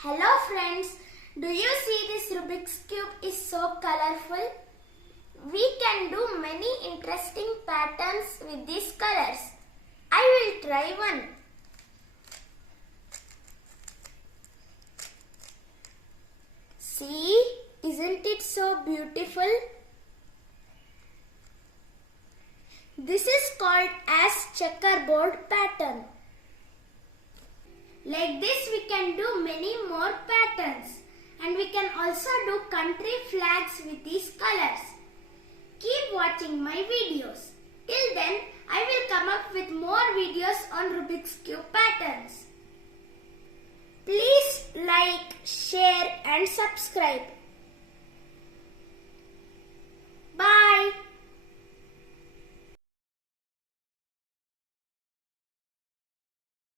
Hello friends, do you see this Rubik's cube is so colorful? We can do many interesting patterns with these colors. I will try one. See, isn't it so beautiful? This is called as checkerboard pattern. Like this we can do many more patterns, and we can also do country flags with these colors. Keep watching my videos. Till then, I will come up with more videos on Rubik's Cube patterns. Please like, share and subscribe. Bye.